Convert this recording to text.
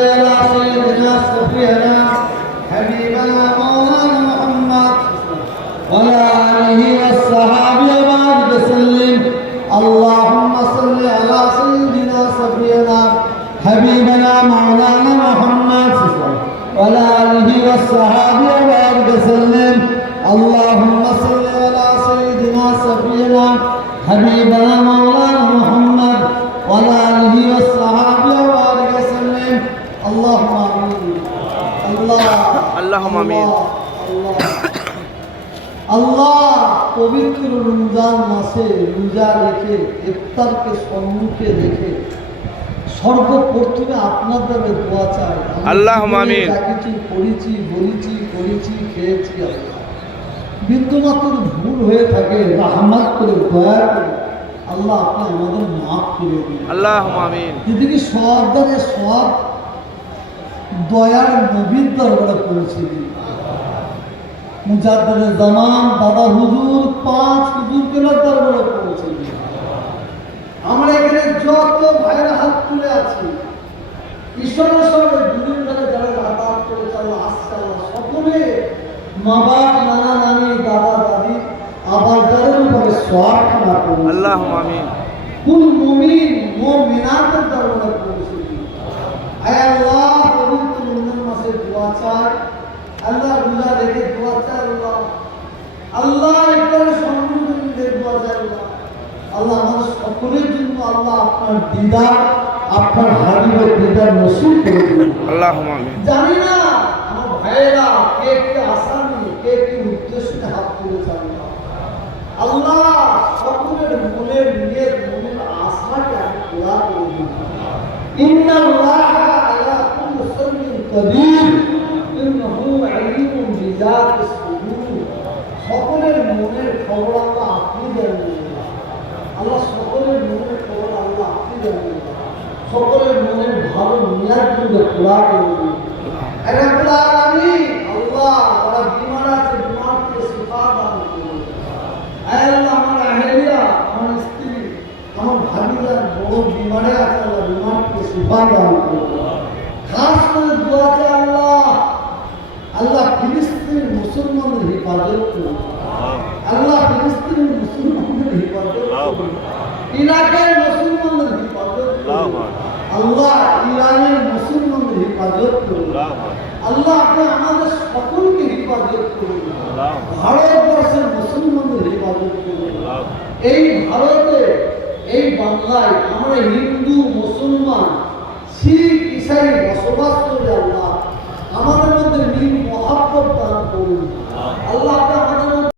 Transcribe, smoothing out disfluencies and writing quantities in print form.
سيدنا سفينا حبيبنا مولانا محمد وعلى آله والصحابة وبارك وسلم اللهم صل على سيدنا سفينا حبيبنا مولانا محمد وعلى آله والصحابة وبارك وسلم اللهم صل على سيدنا سفينا حبيبنا مولانا محمد وعلى آله والصحابة وبارك وسلم اللهم آمين اللهم آمين আল্লাহ পবিত্র রমজান মাসে রোজা রেখে ইফতারকে সম্মুখে রেখে সর্বপ্রথমে আপনার দ্বারা দোয়া চাই। আল্লাহুম্মা আমিন। যা কিছু করেছি করেছি খেয়েছি আল্লাহ বিন্দুমাত্র ভুল হয়ে থাকে রহমত করে দয়া করে আল্লাহ আপনি আমাদের মাফ করে দিন। আল্লাহুম্মা আমিন। যদি কি সব দ্বারে সব দয়ার নবীর দরবারে পৌঁছে দিন। মুজাদ্দিদে জামান দাদা হুজুর 5 হুজুরকে দরবারে পৌঁছে দিন। আমরা এখানে যত ভাইয়ের হাত তুলে আছি ঈশ্বরের সঙ্গে দুদিন ধরে যারা যাতায়াত করে আল্লাহ আসছে আল্লাহ সকলে মা বাপ নানা নানি দাদা দাদি আবার যাদের উপরে সওয়াব না করুন। আল্লাহুম্মা আমিন। কুল মুমিন মুমিনাতের দরবারে পৌঁছে দিন। আয় আল্লাহ পবিত্র রমজান মাসে দোয়া চাই আল্লাহ রোজা রেখে দোয়া চাই আল্লাহ একবার সম্মানের দোয়া চাই আল্লাহ আমাদের সকলের জন্য আল্লাহ আপনার দিদার আপনার হাবিবের দিদার নসিব করে দিন। আল্লাহুম্মা আমিন। জানি না আমার ভাইয়েরা কে কে আশা নিয়ে কে কে উদ্দেশ্যে হাত তুলেছে আল্লাহ সকলের মনের নিয়ত মনের আশাকে আমি পুরা করে দিন। ইন্নাল্লাহা আলা কুল্লি শাইইন কাদির ইন্নাহু আলিমুন বিযাতিস সুদূর। সকলের মনের খবর আল্লাহ আপনি জানেন আল্লাহ সকলের মনের খবর আল্লাহ আপনি জানেন সকলের মনের ভালো নিয়াতগুলো পুরা করে দিন। রব্বুল আলামিন আল্লাহ যারা বিমার আছে বিমারকে শিফা দান করুন। আল্লাহ আমার আহলিয়া আমার স্ত্রী আমার ভাবিরা বড় বিমারে আছে আল্লাহ বিমারকে শিফা দান করুন। খাস করে দোয়া চাই আল্লাহ ফিলিস্তিনের মুসলমানদের হেফাজত করুন। আল্লাহ ফিলিস্তিনের মুসলমানদের হেফাজত করুন। ইরাকের মুসলমানদের হেফাজত করুন। আল্লাহ ইরানের মুসলমানদের হেফাজত করুন। আল্লাহ আপনি আমাদের সকলকে হেফাজত করুন। ভারতবর্ষের মুসলমানদের হেফাজত করুন। এই ভারতে এই বাংলায় আমরা হিন্দু মুসলমান শিখ ইসাই বসবাস করি আল্লাহ আমাদের মধ্যে মিল মহাব্বত দান করুন। আল্লাহ